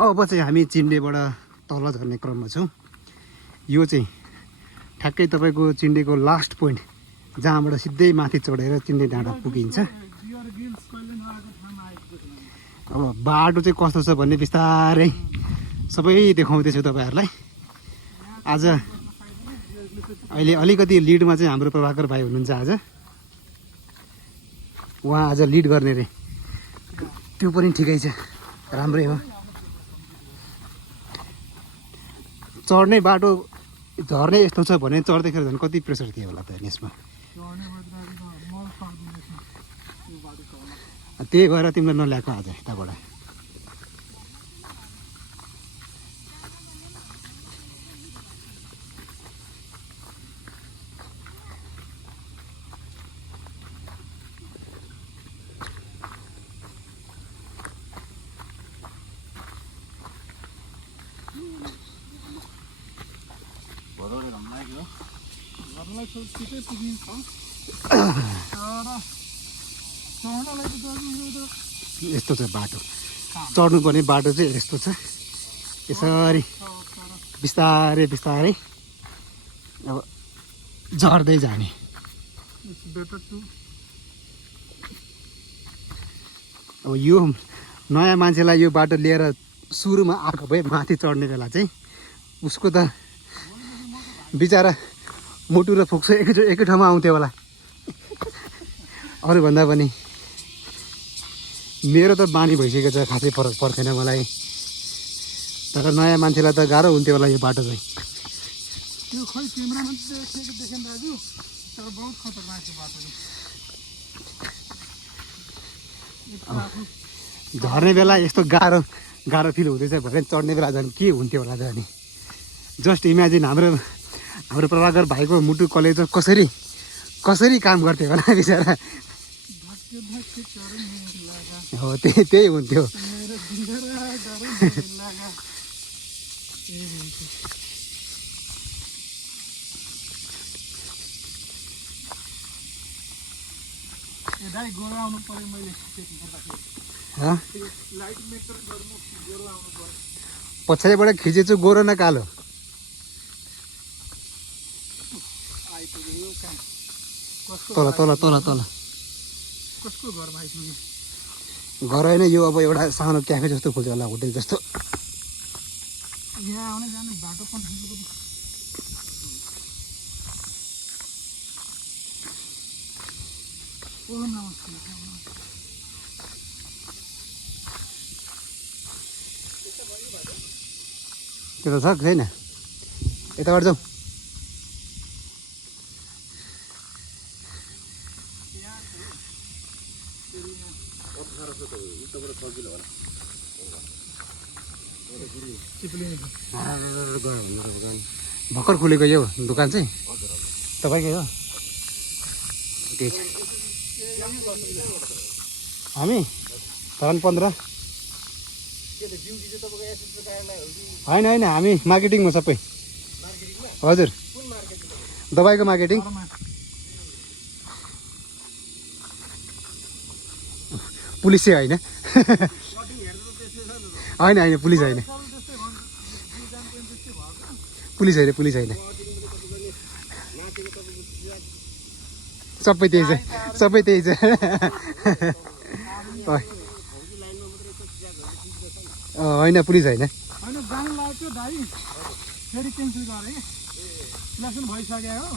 अब चाहिँ हामी चिन्डेबाट तल झर्ने क्रममा छौँ। यो चाहिँ ठ्याक्कै तपाईँको चिन्डेको लास्ट पोइन्ट जहाँबाट सिधै माथि चढेर चिन्डे डाँडा पुगिन्छ। अब बाटो चाहिँ कस्तो छ भन्ने बिस्तारै सबै देखाउँदैछु तपाईँहरूलाई। आज अहिले अलिकति लिडमा चाहिँ हाम्रो प्रभाकर भाइ हुनुहुन्छ। आज उहाँ आज लिड गर्ने रे, त्यो पनि ठिकै छ, राम्रै हो। चढ्ने बाटो झर्ने यस्तो छ भने चढ्दैखेरि झन् कति प्रेसर थियो होला त यसमा। त्यही भएर तिमीलाई नल्याएको आज यताबाट। यस्तो छ बाटो, चढ्नुपर्ने बाटो चाहिँ यस्तो छ। यसरी बिस्तारै बिस्तारै अब झर्दै जाने। अब यो नयाँ मान्छेलाई यो बाटो लिएर सुरुमा आएको भए माथि चढ्ने बेला चाहिँ उसको त बिचरा मुटु र फोक्सो एकै ठाउँमा आउँथ्यो होला। अरूभन्दा पनि मेरो त बानी भइसकेको छ, खासै फरक पर्दैन मलाई। तर नयाँ मान्छेलाई त गाह्रो हुन्थ्यो होला यो बाटो चाहिँ। त्यो खै क्यामेरामा देखेन दाजु, तर बहुत खतरनाक छ बाटो। झर्ने बेला यस्तो गाह्रो फिल हुँदैछ भने चढ्ने बेला झन् के हुन्थ्यो होला त। अनि जस्ट इमेजिन हाम्रो प्रभाकर भाइको मुटु कलेजो कसरी काम गर्थ्यो होला बिचरा। हो त्यही हुन्थ्यो। पछाडिबाट खिचेछु गोरो न कालो। तल तल तल तल कसको घरमा आइपुग्यो? घर होइन, यो अब एउटा सानो क्याफे जस्तो खोल्छ होला, होटेल जस्तो। यहाँ आउने जाने बाटो पनि त्यो त छ छैन, यताबाट जाउँ। भर्खर खुलेको यो दोकान चाहिँ तपाईँकै हो? ठिक छ। हामी धन 15 होइन होइन, हामी मार्केटिङमा सबै। हजुर, दबाईको मार्केटिङ। पुलिस चाहिँ होइन। होइन होइन, पुलिस होइन, पुलिस होइन। सबै त्यही छ, सबै त्यही छ। होइन, पुलिस होइन। जानु लाग्यो दाइ, फेरि क्यान्सल गरेँ कि इलेक्सन भइसक्यो हो,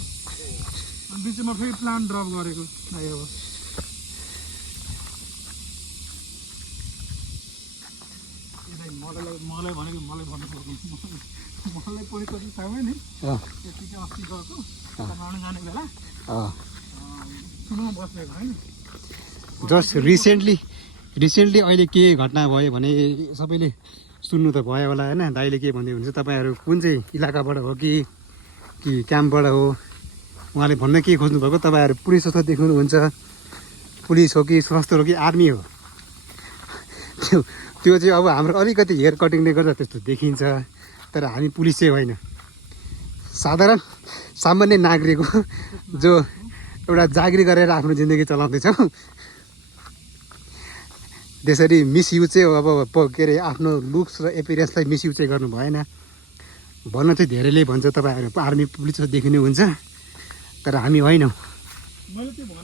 अनि बिचमा फेरि प्लान ड्रप गरेको दाइ। अब मलाई भनेको मलाई भन्नु पर्दैन, मलाई पनि कति थाहा भयो नि। त्यतिकै अस्ति गएको बनाउनु जाने बेला सुनमा बसेको होइन। जस्ट रिसेन्टली अहिले के घटना भयो भने सबैले सुन्नु त भयो होला होइन। दाइले के भन्दै हुन्छ, तपाईँहरू कुन चाहिँ इलाकाबाट हो कि क्याम्पबाट हो, उहाँले भन्न के खोज्नुभएको, तपाईँहरू पुलिस जस्तो देख्नुहुन्छ, पुलिस हो कि सशस्त्र हो कि आर्मी हो। त्यो चाहिँ अब हाम्रो अलिकति हेयर कटिङले गर्दा त्यस्तो देखिन्छ, तर हामी पुलिस चाहिँ होइन, साधारण सामान्य नागरिक हो जो एउटा जागिर गरेर आफ्नो जिन्दगी चलाउँदैछौँ। त्यसरी मिसयुज चाहिँ अब के अरे आफ्नो लुक्स र एपियरेन्सलाई मिसयुज चाहिँ गर्नु भएन। भन्न चाहिँ धेरैले भन्छ तपाईँहरू आर्मी पुलिस देखिनु हुन्छ, तर हामी होइनौँ। मैले त्यो भन्न